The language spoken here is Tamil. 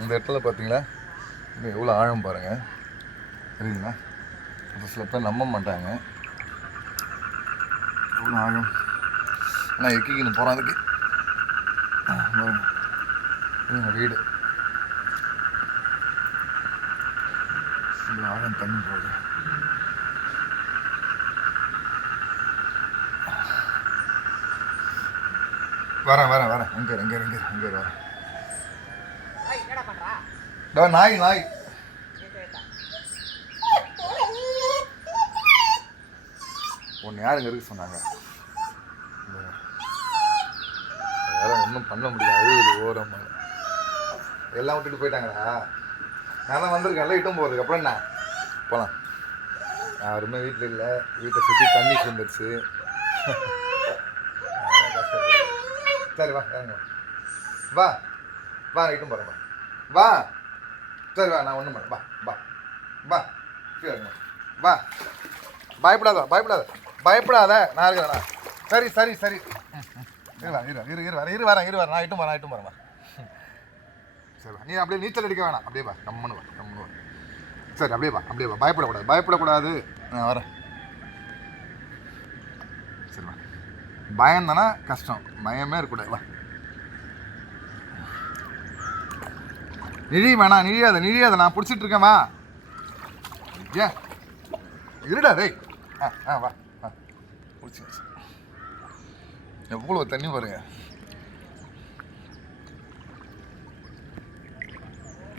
இந்த இடத்துல பார்த்தீங்களா இன்னும் எவ்வளோ ஆழம் பாருங்கள், சரிங்களா? அது சில பேர் நம்ப மாட்டாங்க எவ்வளோ ஆழம். ஆனால் எக்கிக்கின்னு போகிறோம் அதுக்கு. பாருங்க வீடு இவ்வளோ ஆழம் தண்ணி போகுது. வரேன் வரேன் வரேன் எங்கே வரேன். நாய் நாய் ஒன்று யாருங்க இருக்கு சொன்னாங்க. வேற ஒன்றும் பண்ண முடியாது. ஓரமாக எல்லாம் விட்டுட்டு போயிட்டாங்களா? நான் தான் வந்திருக்கேன்ல இட்டும் போகிறதுக்கு. அப்புறம் என்ன போகலாம். யாருமே வீட்டில் இல்லை. வீட்டை சுற்றி தண்ணி வந்துடுச்சு. சரி வா இறங்க வா வா இட்டும் போகிறேன் வா. சரி வா நான் ஒன்றும் பண்ண வா வா வா கீழே வா. பயப்படாத நான் இருக்கிறேண்ணா. சரி இரு வரேன் நான் இட்டும் வரேன். சரி வா, நீ அப்படியே நீச்சல் அடிக்க வேணாம். அப்படியே வா கம்முன்னு வா. சரி அப்படியே வா பயப்படக்கூடாது. நான் வரேன். சரி வா. பயம் தானே கஷ்டம், பயமே இருக்கக்கூடாது. வா நிழியாத நான் பிடிச்சிட்டு இருக்கேன். வா ஏன் இருடா டேய். வா பிடிச்சி எவ்வளோ தண்ணி பாருங்க.